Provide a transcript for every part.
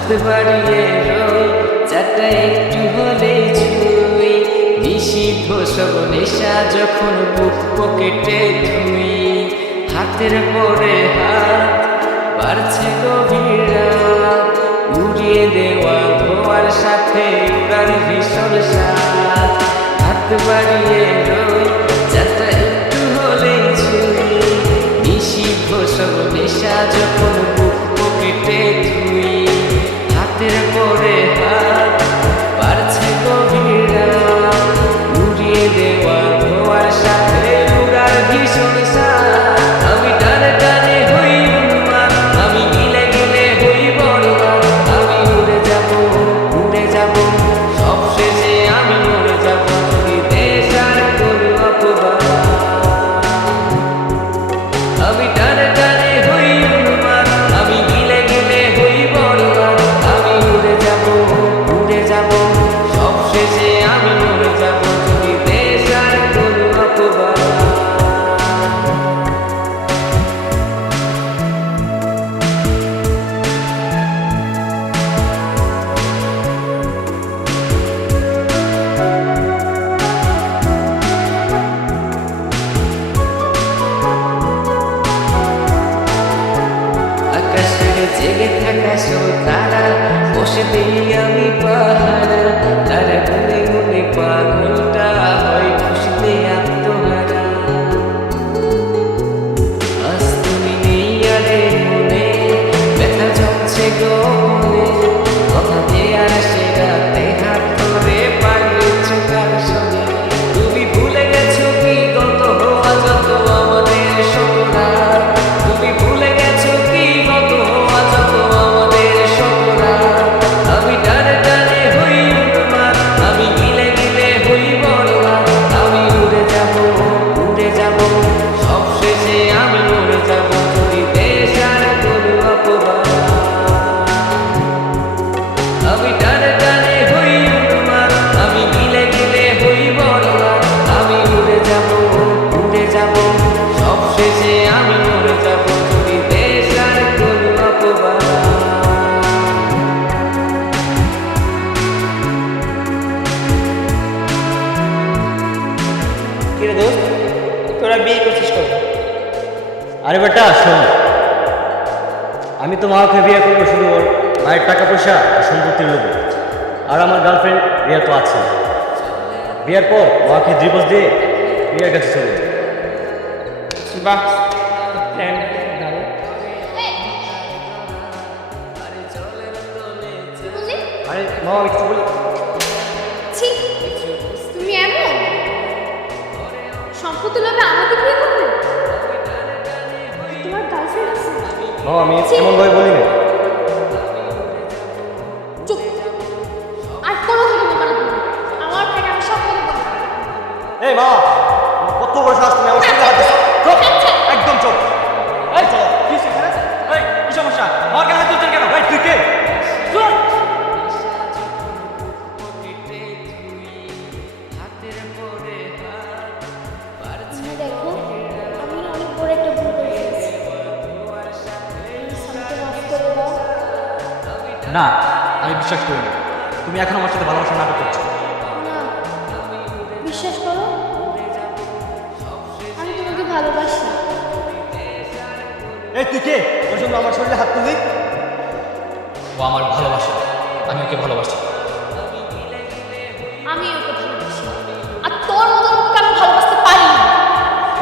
হাত বাড়িয়ে রই চাটা একটু হলে ছুঁই নিষিদ্ধ সব নেশা যখন বুক পকেটে ধুই হাতের পরে হাত বাড়ছে গভীর রাত উড়িয়ে দেওয়া ধোয়ার সাথে উড়ার ভীষণ স্বাদ হাত বাড়িয়ে রই চাটা একটু হলে ছুঁই নিষিদ্ধ সব নেশা যখন বুক পকেটে ধুই হাতের পরে হাত বাড়ছে গভীর রাত উড়িয়ে দেওয়া ধোয়ার সাথে উড়ার ভীষণ স্বাদ আমি টানে টানে হই উন্মাদ আমি গিলে গিলে হই বড়বাদ আমি উড়ে যাব সব শেষে আমি মরে যাব যদি দেশ আর কোনো অপবাদ আমি টানে টানে হই উন্মাদ আমি গিলে গিলে হই বড়বাদ আমি উড়ে যাব সব শেষে আমি মরে যাব যদি দেশ আর কোনো অপবাদ আকাশের জেগে থাকা সব তারা বসে দিই আমি পাহারা তারা গুনে গুনে পাগলটা হয় খুশিতে আত্মহারা আজ তুমি নেই আরে মনে ব্যথা জমছে গনে কথা দিয়ে আর সে রাতে হাত ধরে পালিয়েছো কার সঙ্গে তুমি ভুলে গেছো কি গত হওয়া যত আমাদের সরার তুমি ভুলে গেছো কি গত হওয়া যত আমাদের সরার আমি টানে টানে হই উন্মাদ আমি গিলে গিলে হই বড়বাদ আমি উড়ে যাব সব শেষে আমি মরে যাব যদি দেশ আর কোনো অপবাদ আমি টানে টানে হই উন্মাদ আমি গিলে গিলে হই বড়বাদ আমি উড়ে যাব সব শেষে আমি মরে যাব যদি দেশ আর কোনো অপবাদ কিরে দোস্ত, তোরা বিয়ে করছিস কবে? আরে বেটা শোন, আমি তো মাকে বিয়ে করবো শুধু ওর মায়ের টাকা পয়সা আর সম্পত্তির লোভে। আর আমার গার্লফ্রেন্ড রিয়া তো আছে। বিয়ের পর মাকে ডিভোর্স দিয়ে রিয়ার কাছে চলে যাবে। বাহ, প্ল্যান ভালো। বুঝলি? আরে মা একটু বলি। ছি, তুমি এমন সম্পত্তি লোভে আমাকে বিয়ে করবে? তোমার গার্লফ্রেন্ড আছে? মা আমি এমনভাবে বলি না। চুপ, আর কোনো কথা বলবো না তুমি। আমার থেকে আমি সব কথা বলবো। এই মা, কত বড় সাহস তুমি আমার সামনে হাত দিছো? চুপ, একদম চুপ। এই চলো, কি সেখানে? এই কি সমস্যা? আমার গায়ে হাত দিচ্ছেন কেন? এই তুই কে? চুপ। তুমি দেখো, আমি না অনেক বড় একটা ভুল করে ফেলেছি। আমাকে মাফ করে দাও। না, আমি বিশ্বাস করি না। তুমি এখন আমার সাথে ভালোবাসা নাটক করছো। না, বিশ্বাস করো, আমি তোমাকে ভালোবাসি। এই তুই কে? ওর জন্য আমার শরীরে হাত তুললি? ও আমার ভালোবাসা, আমি ওকে ভালোবাসি। আমি ওকে ভালোবাসি, আর তোর মতো লোককে আমি ভালোবাসতে পারি না।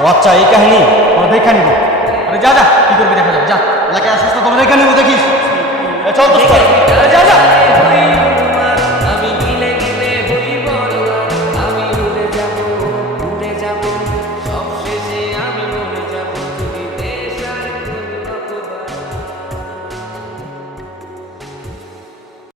ও আচ্ছা, এই কাহিনী আমরা দেখা নিব। আরে যা যা, কি করবি দেখা যাবে, যা। এলাকায় আসিস না, তোমরা দেখা নিব, দেখিস। চল দোস্ত।